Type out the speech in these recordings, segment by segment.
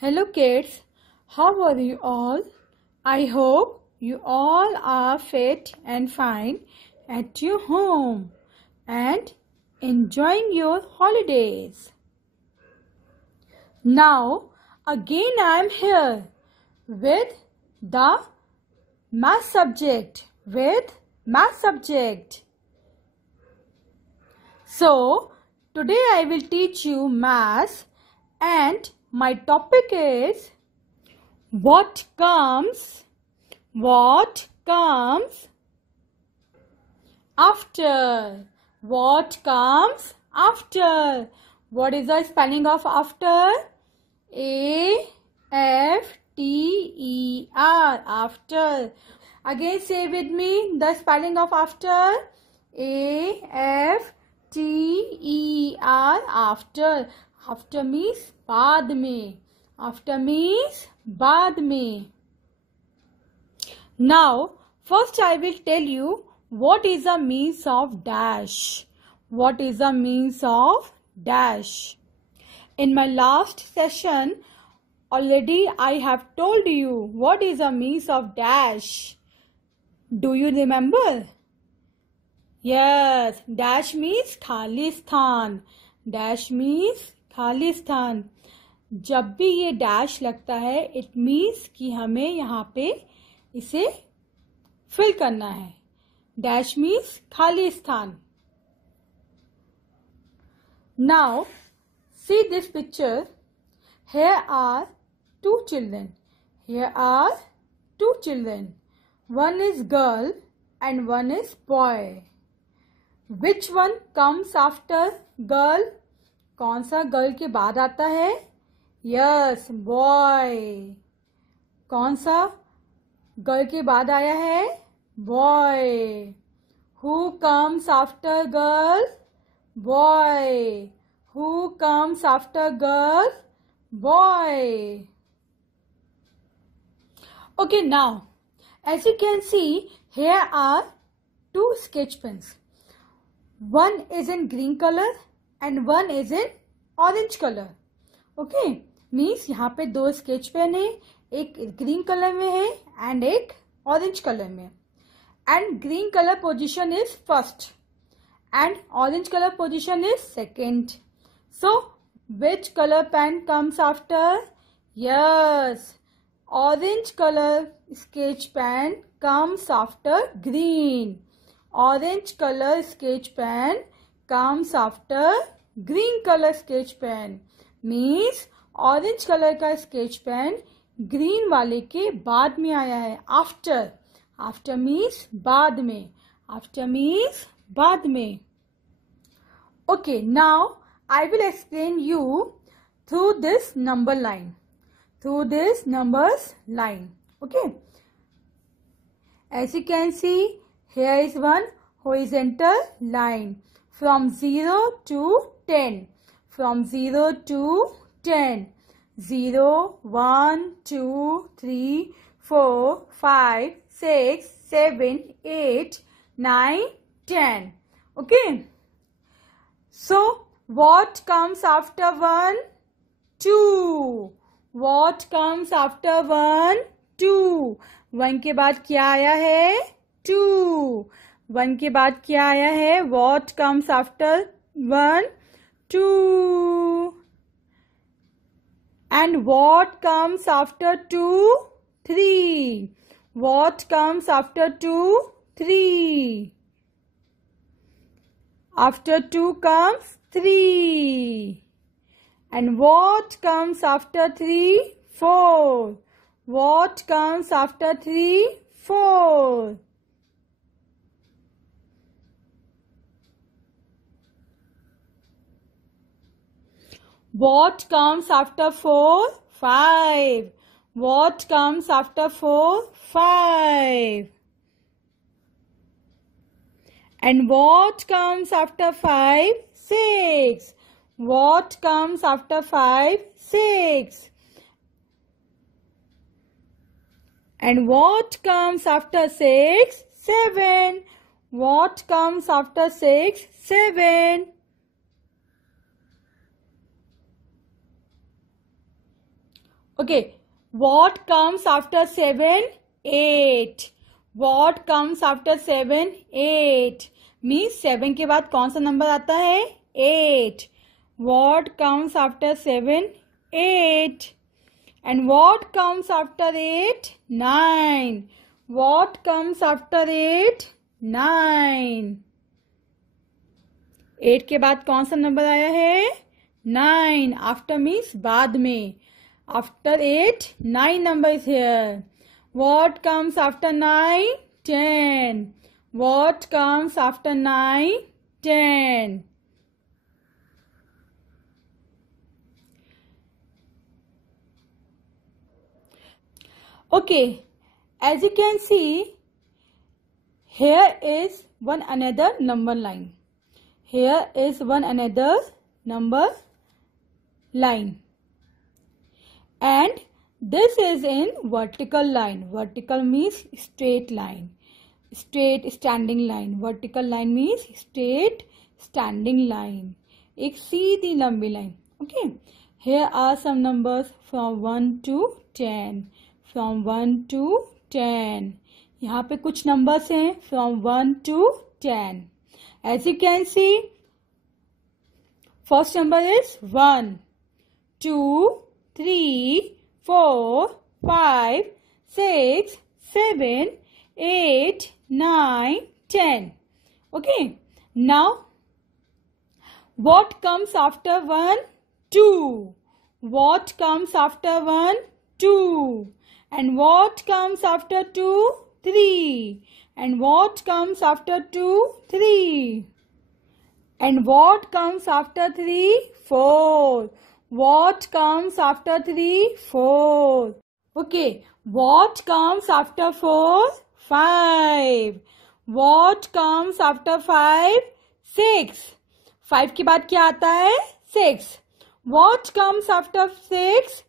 Hello kids, how are you all? I hope you all are fit and fine at your home and enjoying your holidays. Now again I am here with the math subject. So today I will teach you math and my topic is what comes after. What comes after? What is the spelling of after? A-F-T-E-R. After. Again say with me the spelling of after. A-F-T-E-R. After. After means बाद में. After means बाद में. Now first I will tell you what is the means of dash. What is the means of dash? In my last session already I have told you what is the means of dash. Do you remember? Yes, dash means खाली स्थान. Dash means खाली स्थान. जब भी ये dash लगता है it means कि हमें यहाँ पे इसे फिल करना है. डैश मीन्स खाली स्थान. Now see this picture. Here are two children. One is girl and one is boy. Which one comes after girl? कौन सा गर्ल के बाद आता है? Yes, boy. कौन सा गर्ल के बाद आया है? Boy. Who comes after girl? Boy. Who comes after girl? Boy. Okay, now as you can see here are two sketch pens. One is in green color and one is in orange color. Okay, means यहाँ पे दो sketch pen है. एक green colour में है and एक orange colour में. And green colour position is first and orange colour position is second. So which colour pen comes after? Yes, orange colour sketch pen comes after green. Orange colour sketch pen comes after green color sketch pen. Means orange color का sketch pen green वाले के बाद में आया है. After. After means बाद में. After means बाद में. Okay, now I will explain you through this number line. Through this numbers line. Okay. As you can see, here is one horizontal line. From 0 to 10. From 0 to 10. 0, 1, 2, 3, 4, 5, 6, 7, 8, 9, 10. Okay. So, what comes after 1? 2. What comes after 1? 2. 1 के बाद क्या आया है? 2. 1 के बाद क्या आया है? What comes after 1? 2. And what comes after 2? 3. What comes after 2? 3. After 2 comes 3. And what comes after 3? 4. What comes after 3? 4. What comes after 4? 5. What comes after 4? 5. And what comes after 5? 6. What comes after 5? 6. And what comes after 6? 7. What comes after 6? 7. Okay, what comes after 7? 8. What comes after 7? 8. Means 7 के बाद कौन सा number आता है? 8. What comes after 7? 8. And what comes after 8? 9. What comes after 8? 9. 8 के बाद कौन सा नंबर आया है? 9. After means बाद में. After 8, 9 number is here. What comes after 9? 10. What comes after 9? 10. Okay, as you can see, here is one another number line. Here is one another number line. And this is in vertical line. Vertical means straight line. Straight standing line. Vertical line means straight standing line. एक सीधी लंबी line. Okay. Here are some numbers from 1 to 10. From 1 to 10. यहाँ पे कुछ numbers हैं from 1 to 10. As you can see, first number is 1, 2, 3, 4, 5, 6, 7, 8, 9, 10. Okay. Now, what comes after 1? 2. What comes after 1? 2. And what comes after 2? 3. And what comes after 2? 3. And what comes after 3? 4. What comes after 3? 4. Okay. What comes after 4? 5. What comes after 5? 6. 5 के बाद क्या आता है? 6. What comes after 6?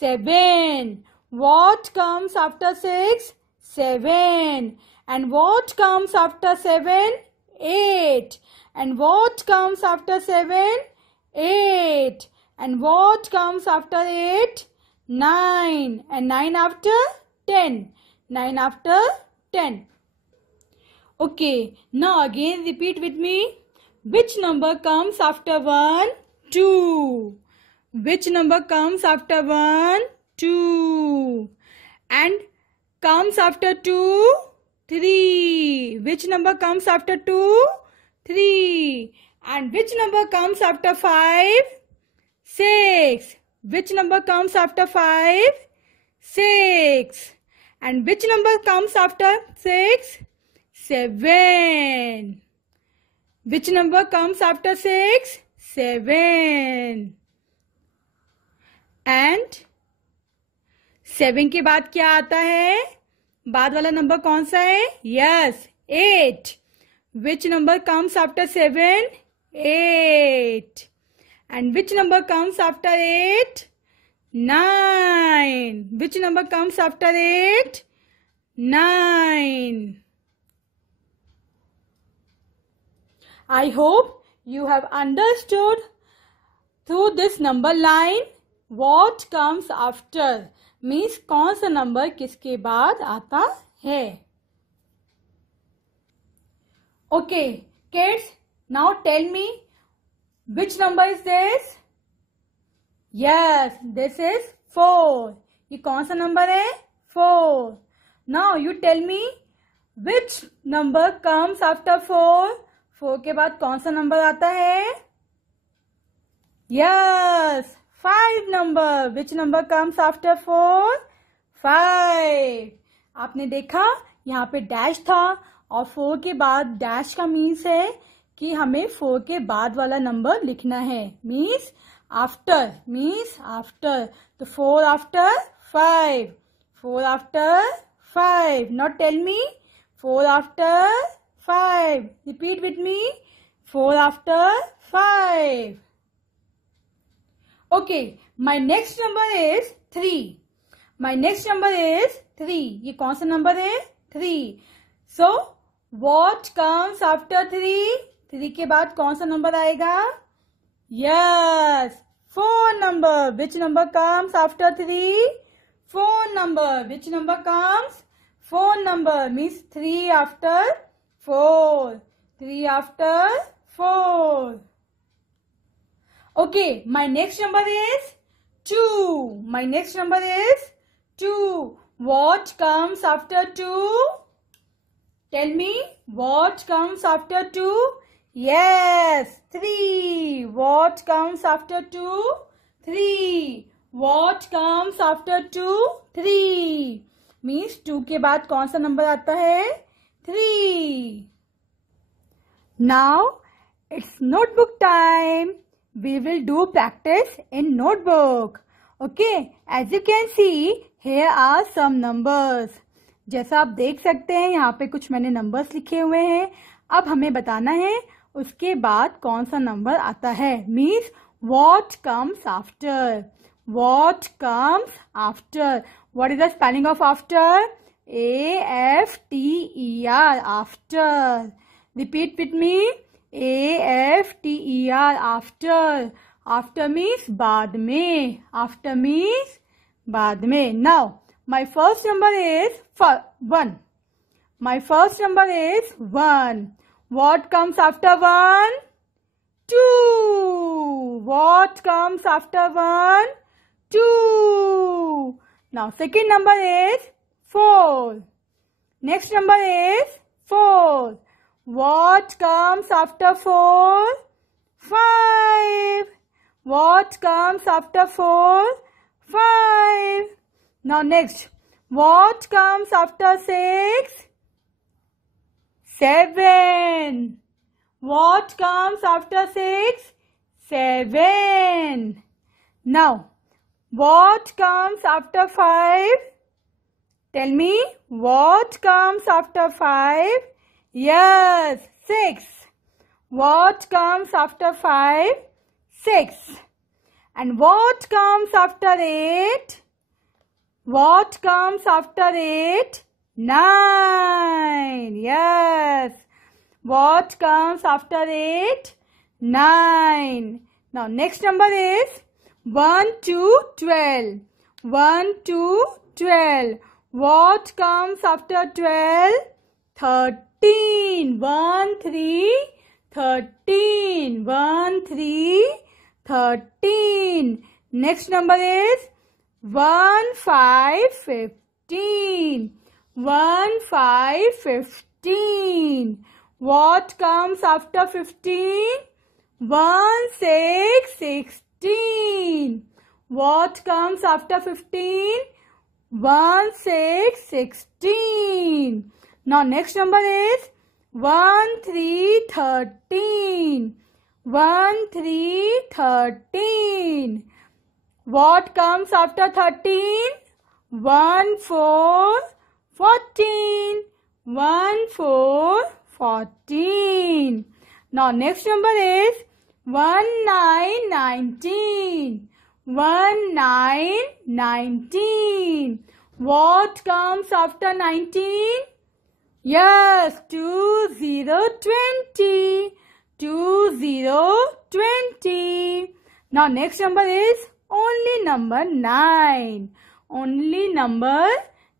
7. What comes after 6? 7. And what comes after 7? 8. And what comes after 7? 8. And what comes after 8? 9. And 9 after 10. 9 after 10. Okay. Now again repeat with me. Which number comes after 1? 2. Which number comes after 1? 2. And comes after 2? 3. Which number comes after 2? 3. And which number comes after 5? 6. Which number comes after 5? 6. And which number comes after 6? 7. Which number comes after 6? 7. And 7 के बाद क्या आता है? बाद वाला number कौन सा है? Yes, 8. Which number comes after 7? 8. And which number comes after 8? 9. Which number comes after 8? 9. I hope you have understood through this number line what comes after. Means कौन सा नंबर किसके बाद आता है. Okay, kids, now tell me which number is this? Yes, this is 4. ये कौन सा number है? 4. Now you tell me which number comes after 4? 4 के बाद कौन सा नंबर आता है? Yes, 5 number. Which number comes after 4? 5. आपने देखा यहाँ पे डैश था और 4 के बाद डैश का मीन्स है कि हमें 4 के बाद वाला नंबर लिखना है. Means after. Means after. तो 4 after 5. 4 after 5. Now tell me 4 after 5. Repeat with me. 4 after 5. Okay. My next number is 3. My next number is 3. ये कौन सा नंबर है? 3. So what comes after 3? 3 के बाद कौन सा नंबर आएगा? Yes, 4 number. Which number comes after 3? 4 number. Which number comes? 4 number means 3 after 4. 3 after 4. Okay, my next number is 2. My next number is 2. What comes after 2? Tell me, what comes after 2? Yes, 3. What comes after 2? 3. What comes after 2? 3. Means 2 के बाद कौन सा number आता है? 3. Now, it's notebook time. We will do practice in notebook. Okay, as you can see, here are some numbers. जैसा आप देख सकते हैं यहाँ पे कुछ मैंने नंबर्स लिखे हुए हैं. अब हमें बताना है उसके बाद कौन सा नंबर आता है. Means what comes after. What comes after. What is the spelling of after? A-F-T-E-R. After. Repeat with me. A-F-T-E-R. After. After means बाद में. After means बाद में. Now, my first number is 1. My first number is 1. What comes after 1? 2. What comes after 1? 2. Now, second number is 4. Next number is 4. What comes after 4? 5. What comes after 4? 5. Now next, what comes after 6? 7. What comes after 6? 7. Now, what comes after 5? Tell me, what comes after 5? Yes, 6. What comes after 5? 6. And what comes after 8? What comes after 8? 9. Yes. What comes after 8? 9. Now next number is 1 to 12. 1 to 12. What comes after 12? 13. 1, 3, 13. 1, 3, 13. Next number is 1, 5, 15. 1, 5, 15. What comes after 15? 1, 6, 16. What comes after 15? 1, 6, 16. Now next number is 1, 3, 13. 1, 3, 13. What comes after 13? 1, 4, 14. 1, 4, 14. Now next number is 1, 9, 19. 1, 9, 19. What comes after 19? Yes, 2, 0, 20. 2, 0, 20. Now next number is only number 9. Only number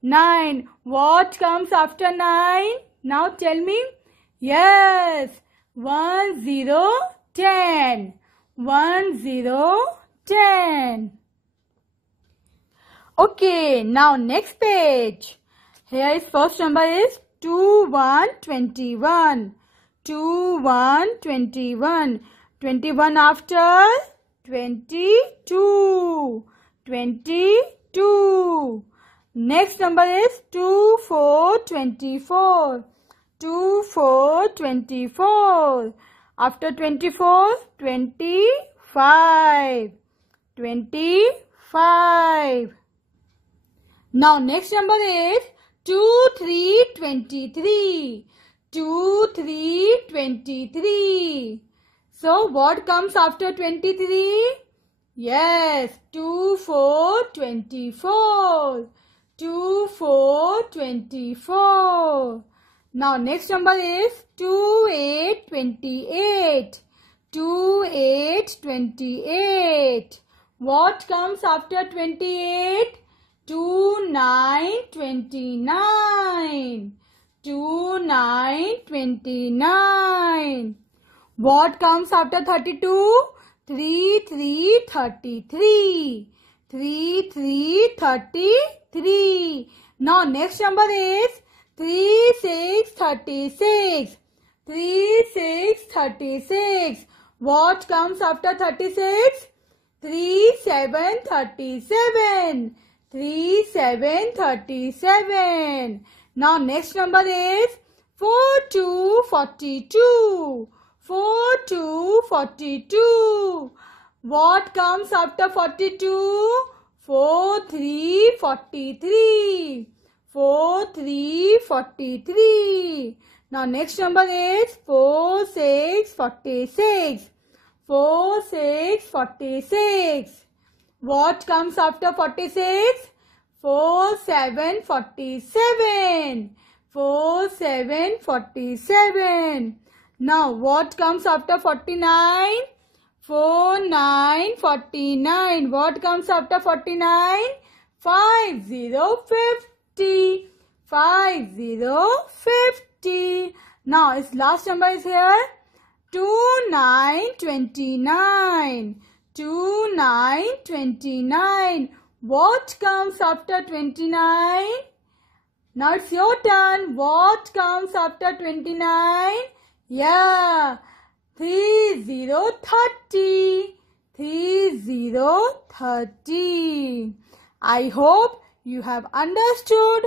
9. What comes after 9? Now tell me. Yes, 1, 0, 10. 1, 0, 10. Okay, now next page. Here is first number is 2, 1, 21. 2, 1, 21. 21 after 22. 22. Next number is 2, 4, 24. 2, 4, 24. After 24, 25. 25. Now next number is 2, 3, 23. 2, 3, 23. So what comes after 23? Yes, 2, 4, 24. 2, 4, 24. Now next number is 2, 8, 28. 2, 8, 28. What comes after 28? 2, 9, 29. 2, 9, 29. What comes after 32? 3, 3, 33. 3, 3, 33. Now next number is 3, 6, 36. 3, 6, 36. What comes after 36? 3, 7, 37. 3, 7, 37. Now next number is 4, 2, 42. 4, 2, 42. What comes after 42? 4, 3, 43. 4, 3, 43. Now next number is 4, 6, 46. 4, 6, 46. What comes after 46? 4, 7, 47. 4, 7, 47. Now what comes after 49? 4, 9, 49. What comes after 49? 5, 0, 50. 5, 0, 50. Now its last number is here. 2, 9, 29. 2, 9, 29. What comes after 29? Now it's your turn. What comes after 29? Yeah. 3, 0, 30. 3, 0, 30. I hope you have understood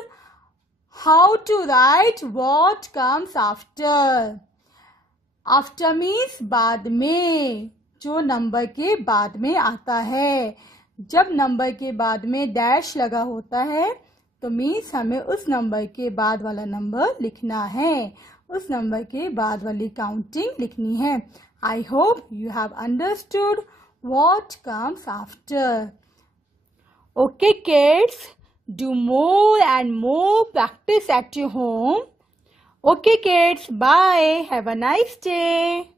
how to write what comes after. After means बाद में, जो number के बाद में आता है. जब number के बाद में डैश लगा होता है तो मीन्स हमें उस नंबर के बाद वाला नंबर लिखना है, उस नंबर के बाद वाली काउंटिंग लिखनी है. I hope you have understood what comes after. Okay kids, do more and more practice at your home. Okay kids, bye. Have a nice day.